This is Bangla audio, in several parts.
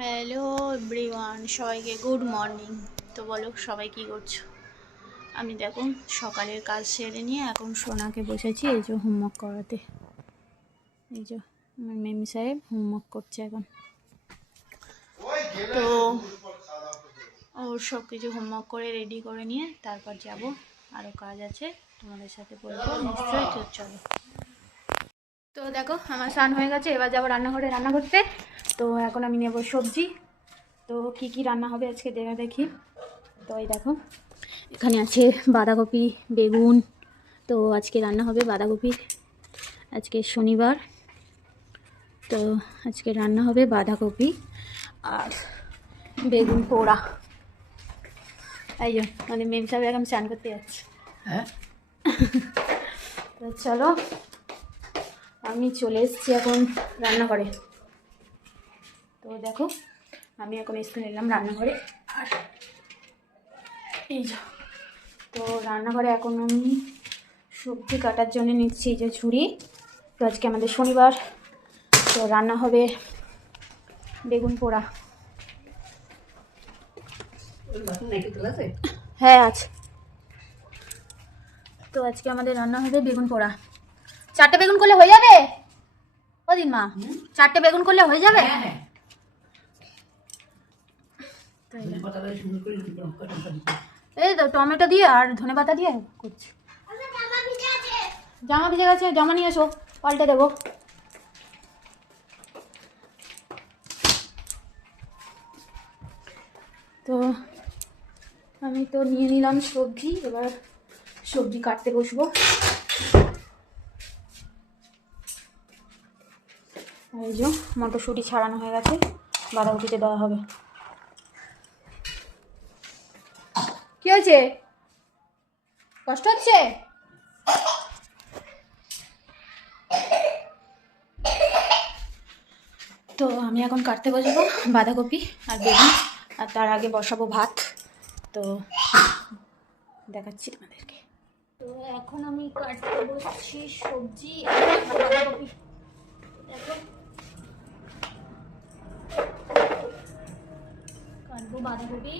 হ্যালো এভরিওয়ান, সবাইকে গুড মর্নিং। তো বলো সবাই কি করছো? আমি দেখো সকালের কাজ সেরে নিয়ে এখন সোনাকে বসেছি এই যে হোমওয়ার্ক করাতে। এই যে আমার মেমি সাহেব হোমওয়ার্ক করছে এখন। তো ওর সব কিছু হোমওয়ার্ক করে রেডি করে নিয়ে তারপর যাব, আরও কাজ আছে তোমাদের সাথে বলবো নিশ্চয়ই। তো চলো। তো দেখো আমার স্নান হয়ে গেছে, এবার যাবো রান্নাঘরে রান্না করতে। তো এখন আমি নেব সবজি। তো কি কি রান্না হবে আজকে দেখি। তো এই দেখো এখানে আছে বাঁধাকপি, বেগুন। তো আজকে রান্না হবে বাঁধাকপির, আজকে শনিবার। তো আজকে রান্না হবে বাঁধাকপি আর বেগুন পোড়া। এই যে মানে মেম সাহেব এখন স্নান করতে যাচ্ছে। হ্যাঁ তো চলো আমি চলে এসেছি এখন রান্নাঘরে। তো দেখো আমি এখন এসে নিলাম রান্নাঘরে। আর এই যে তো রান্নাঘরে এখন আমি সবজি কাটার জন্য নিচ্ছি এই যে ছুরি। তো আজকে আমাদের শনিবার, তো রান্না হবে বেগুন পোড়া। হ্যাঁ আছে। তো আজকে আমাদের রান্না হবে বেগুন পোড়া। 4টে বেগুন করলে হয়ে যাবে ও দিনমা? 4টে বেগুন করলে হয়ে যাবে? এই তো টমেটো দিয়ে আর ধনেপাতা দিয়ে করছি। জামা ভিজে গেছে, জামা নিয়ে এসো, পাল্টে দেবো। তো আমি তো নিয়ে নিলাম সবজি, এবার সবজি কাটতে বসবো। এই যে মটরশুঁটি ছাড়ানো হয়ে গেছে, বাঁধাকপিতে দেওয়া হবে। কি হয়েছে? কষ্ট হচ্ছে? তো আমি এখন কাটতে বসবো বাঁধাকপি আর বেগুন, আর তার আগে বসাবো ভাত। তো দেখাচ্ছি তোমাদেরকে। তো এখন আমি কাটতে বসছি সবজি আর বাঁধাকপি। দেখো কাটবো বাঁধাকপি।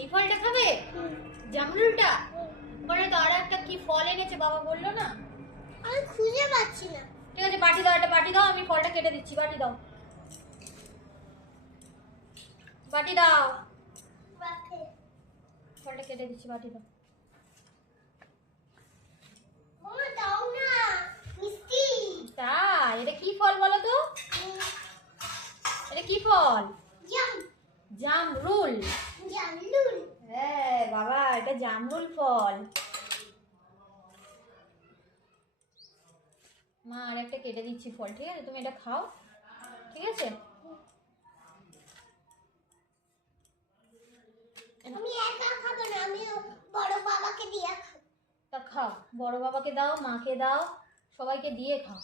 এই ফলটা খাবে? জামরুলটা? ওখানে তো আর একটা কি ফল এনেছে বাবা বললো না? আমি খুঁজে পাচ্ছি না। ঠিক আছে বাটি দাও, একটা বাটি দাও, আমি ফলটা কেটে দিচ্ছি। বাটি দাও, বাটি দাও, ফলটা কেটে দিচ্ছি, বাটি দাও। মামা দাও না, মিষ্টি। তাই? এটা কি ফল বলো তো? এটা কি ফল? জামরুল। জামরুল। হ্যাঁ বাবা, এটা জামরুল ফল। মা আর একটা কেটে দিচ্ছি ফল, ঠিক আছে? তুমি এটা খাও, ঠিক আছে? আমি একা খাবো না, আমি বড় বাবাকে দিয়ে খাবো। তা খাও, বড় বাবাকে দাও, মাকে দাও, সবাইকে দিয়ে খাও।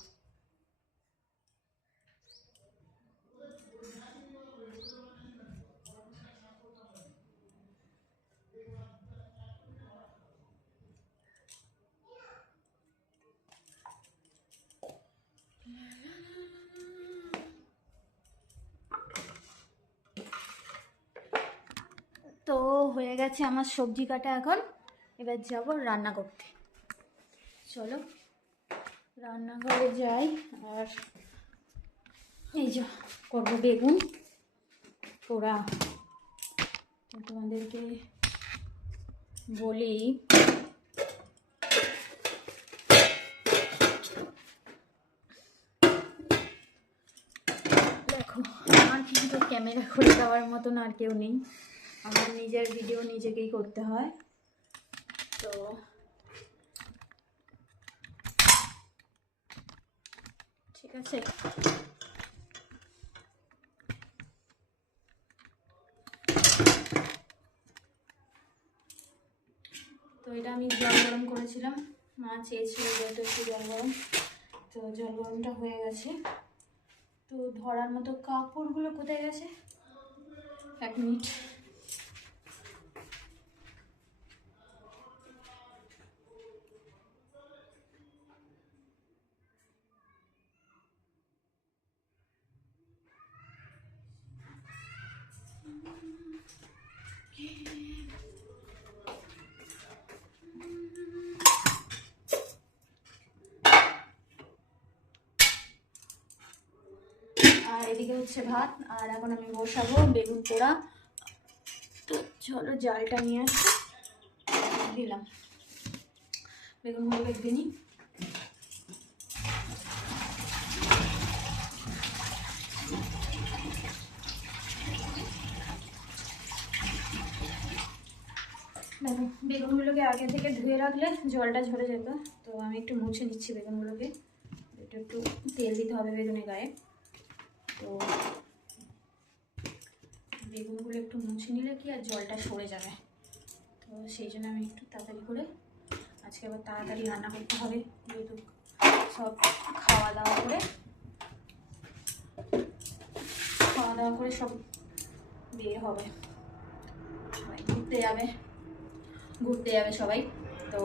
তো হয়ে গেছে আমার সবজি কাটা, এখন এবার যাব রান্না করতে। চলো রান্নাঘরে যাই। আর এই যে করবো বেগুন পোড়া। তো তোমাদেরকে বলি, দেখো আমার কিন্তু ক্যামেরা করে দেওয়ার মতন আর কেউ নেই, আমার নিজের ভিডিও নিজেকেই করতে হয়। তো ঠিক আছে, তো এটা আমি জল গরম করেছিলাম, মা চেয়েছিল যেহেতু একটু জল গরম, তো জল গরমটা হয়ে গেছে। তো ধরার মতো কাপড়গুলো কোথায় গেছে, 1 মিনিট। আর এদিকে হচ্ছে ভাত, আর এখন আমি বসাবো বেগুন পোড়া। তো চলো জালটা নিয়ে আসি, দিলাম বেগুনগুলো ভেজে নিই। দেখো বেগুনগুলোকে আগে থেকে ধুয়ে রাখলে জলটা ঝরে যেত, তো আমি একটু মুছে নিচ্ছি বেগুনগুলোকে। এটা একটু তেল দিতে হবে বেগুনের গায়ে, তো বেগুনগুলো একটু মুছে নিলে কি আর জলটা সরে যাবে। তো সেই জন্য আমি একটু তাড়াতাড়ি করে, আজকে আবার তাড়াতাড়ি রান্না করতে হবে, যেহেতু সব খাওয়া দাওয়া করে সব বের হবে, সবাই ঘুরতে যাবে সবাই। তো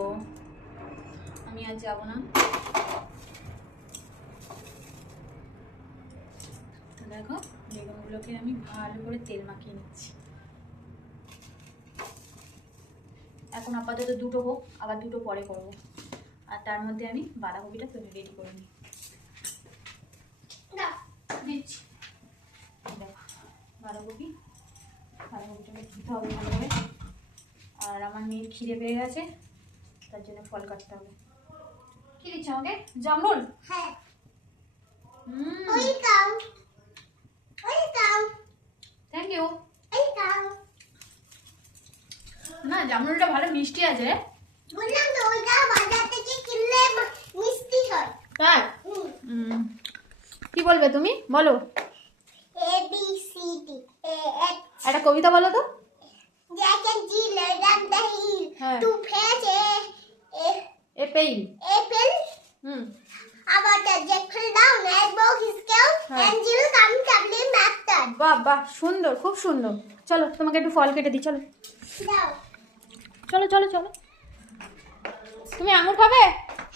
আমি আর যাব না। তো দেখো বেগুনগুলোকে আমি ভালো করে তেল মাখিয়ে নিচ্ছি। এখন আপাতত দুটো হোক, আবার দুটো পরে করব। আর তার মধ্যে আমি বাঁধাকপিটা রেডি করে নিই, দিচ্ছি। দেখো বাঁধাকপিটাকে ধুতে হবে ভালোভাবে। আর আমার মেয়ের খিদে পেয়ে গেছে, তার জন্য ফল কাটতে হবে। কি দিচ্ছ আমাকে? জামরুল? হ্যাঁ। Thank you. না জামরুলটা ভালো মিষ্টি আছে রে। বললাম তো ওইটা বাজার থেকে কিনলে মিষ্টি হয়। তাই? কি বলবে তুমি, বলো। A B C D A X। একটা কবিতা বলো তো। Jack and Jill led up the hill to fetch a pail. About the Jack fell down and broke his scale and Jill come tumbling back down. বাহ বাহ, সুন্দর, খুব সুন্দর। চলো তোমাকে একটু ফল কেটে দিই, চলো দাও। চলো চলো চলো। তুমি আঙুর খাবে?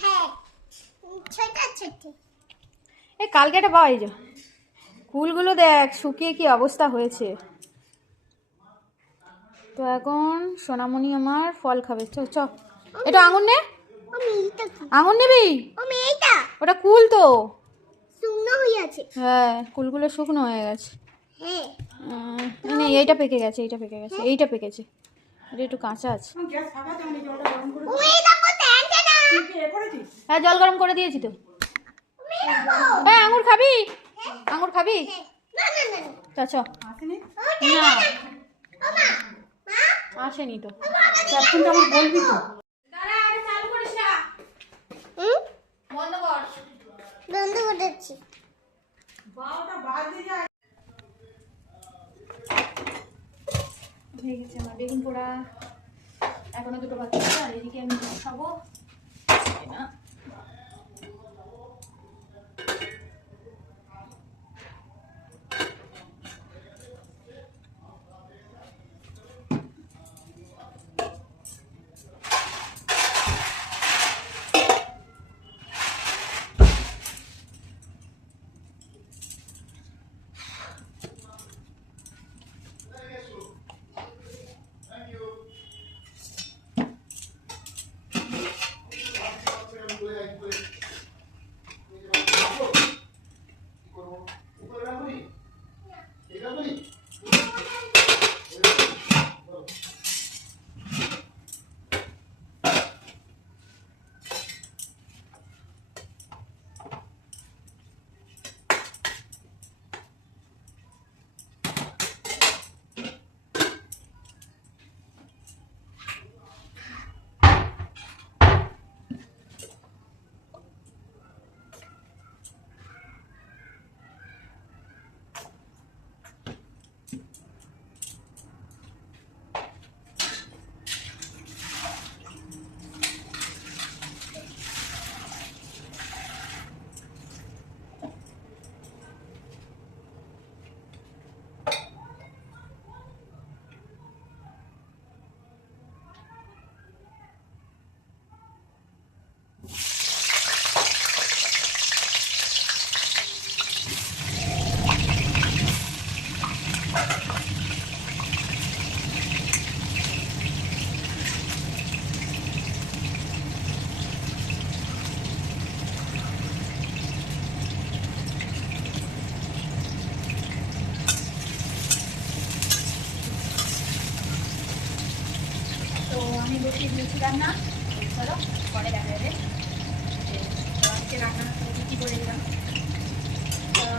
হ্যাঁ, ছোট ছোট। এই কালকে একটা পাওয়া, এই যে ফুলগুলো দেখ শুকিয়ে কি অবস্থা হয়েছে। তো এখন সোনামণি আমার ফল খাবে। চ চ, এটা আঙুর নে, আমি এইটা কি? আঙুর নিবি? আমি এইটা ওটা কুল তো। শুকনো হয়ে আছে। হ্যাঁ, কুলগুলো শুকনো হয়ে গেছে। হ্যাঁ। না, এইটা পেকে গেছে, এইটা পেকে গেছে, এইটা পেকেছে, এটা একটু কাঁচা আছে। ও এইটা করতে আনছে না। হ্যাঁ, জল গরম করে দিয়েছি তো। হ্যাঁ, আঙুর খাবি? আঙুর খাবি? না না না। তা চ। না, আসেনি তো। এখন তো আমার বলবি তো। বন্ধ কর। বন্ধ করে দিচ্ছি। হয়ে গেছে আমার বেগুন পোড়া। এখনো দুটো বাকি আছে, আর এদিকে আমি খাবো না। তো আমি বসিয়ে দিয়েছি রান্না। চলো পরে দেখা যাবে আজকে রান্না কী করে দিলাম।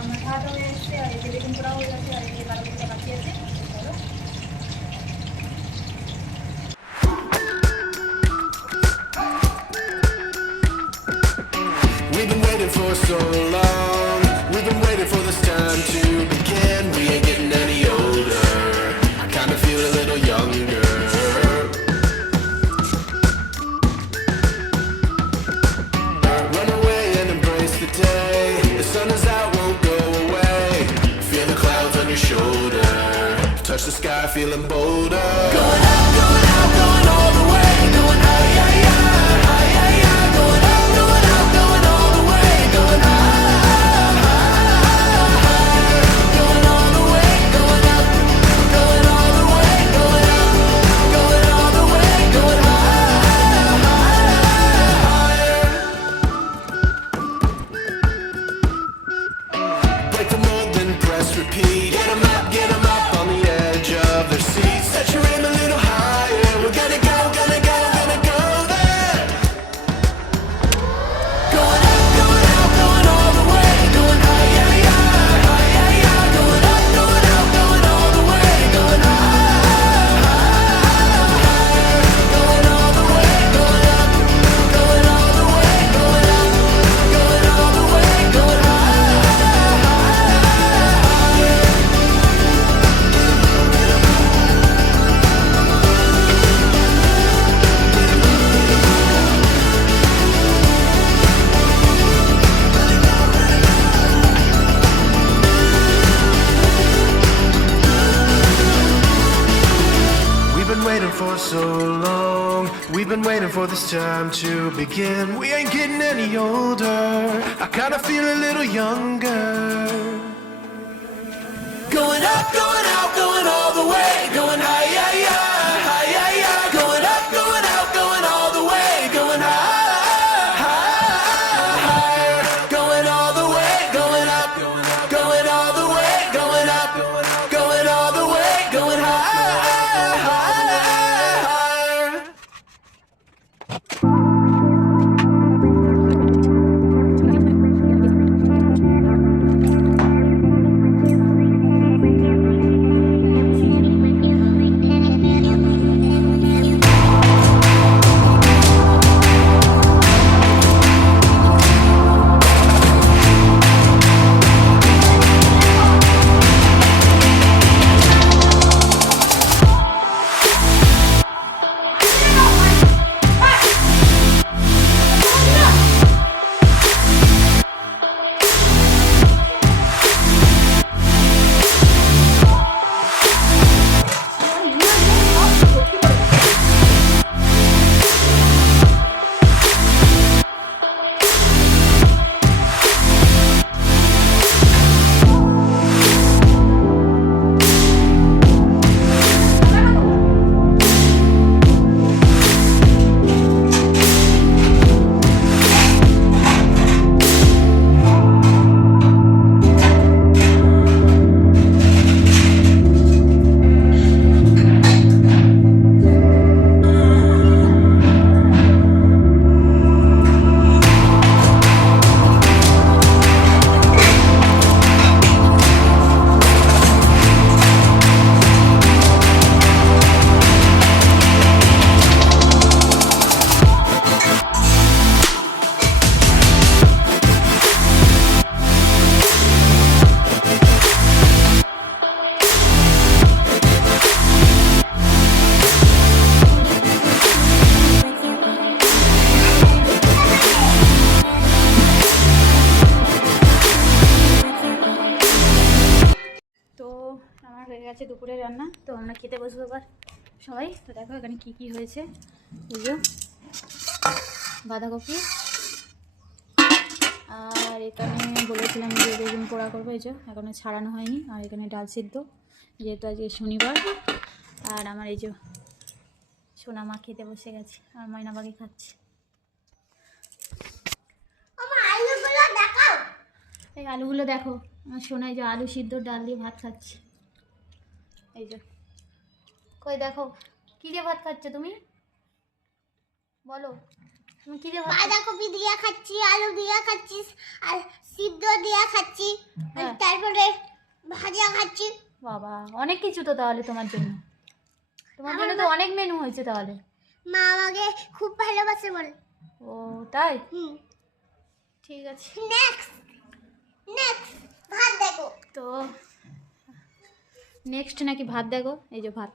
আমার ভাত হয়ে এসছে, আর এই যে বেগুন পোড়া হয়ে গেছে, আর এই যে বারোটা বাকি আছে। চলো। We've been waiting for so long. We've been waiting for this time to begin. We ain't getting any older. I kinda feel a little younger. Run away and embrace the day. The sun is out, won't go away. Feel the clouds on your shoulder. Touch the sky, feeling bolder. Going out, going all the way. Going high, high, high, high, high, high. Going out, going all the way. Going high, going all the way. Going up, going all the way. Going up, going all the way. Going higher. Break the mold, then press repeat. Get 'em up on the edge of their seats. Set your aim a little higher. We're gonna go there. Going up, going all the way. Going high, high, high, high, high, high. Going up, going all the way. Going higher. Going all the way. Going up, going all the way. Going up, going all the way. Going We've been waiting for so long. We've been waiting for this time to begin. We ain't getting any older. I kinda feel a little younger. Going up, going out, going all the way. Going high, high, high. রান্না। তো আমরা খেতে বসবো এবার সবাই। তো দেখো এখানে কি কি হয়েছে। এই যে বাঁধাকপি, আর এখানে বলেছিলাম যে বেগুন পোড়া করবো, এই যে এখনো ছাড়ানো হয়নি। আর এখানে ডাল সিদ্ধ, যেহেতু আজকে শনিবার। আর আমার এই যে সোনা মা খেতে বসে গেছে, আর ময়নাবাগে খাচ্ছে। আমার আলুগুলো দেখাও। এই আলুগুলো দেখো, আমার সোনা এই যে আলু সিদ্ধ ডাল দিয়ে ভাত খাচ্ছে। এই যে কই দেখো, কী দিয়ে ভাত খাচ্ছ তুমি? বলো তুমি কী দিয়ে ভাত খাচ্ছ? বাঁধাকপি দিয়ে খাচ্ছি, আলু দিয়ে খাচ্ছি, আর সিদ্ধ দিয়ে খাচ্ছি, আর হ্যাঁ। তারপরে ভাজা খাচ্ছি। বাবা অনেক কিছু তো তাহলে তোমার জন্য। তোমার জন্য তো অনেক মেনু হয়েছে তাহলে। মা আমাকে খুব ভালোবাসে বলে। ও তাই, হুম। ঠিক আছে। নেক্সট ভাত দেখো। তো নেক্সট নাকি ভাত দেখো, এই যে ভাত।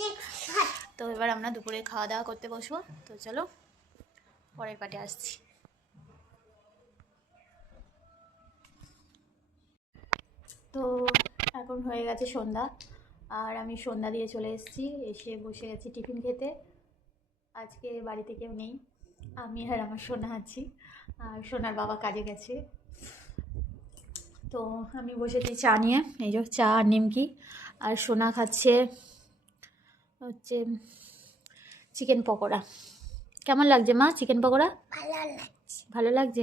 নেক্সট ভাত। তো এবার আমরা দুপুরে খাওয়া দাওয়া করতে বসবো। তো চলো পরের পার্টে আসছি। তো এখন হয়ে গেছে সন্ধ্যা, আর আমি সন্ধ্যা দিয়ে চলে এসেছি, এসে বসে গেছি টিফিন খেতে। আজকে বাড়িতে কেউ নেই, আমি আর আমার সোনা আছি, আর সোনার বাবা কাজে গেছে। তো আমি বসেছি চা নিয়ে, এই যে চা আর নিমকি। আর সোনা খাচ্ছে হচ্ছে চিকেন পকোড়া। কেমন লাগছে মা চিকেন পকোড়া? ভালো লাগছে। ভালো লাগছে।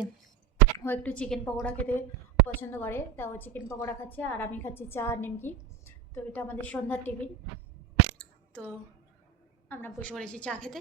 ও একটু চিকেন পকোড়া খেতে পছন্দ করে, তা ও চিকেন পকোড়া খাচ্ছে, আর আমি খাচ্ছি চা আর নিমকি। তো এটা আমাদের সন্ধ্যার টিফিন। তো আমরা বসে পড়েছি চা খেতে।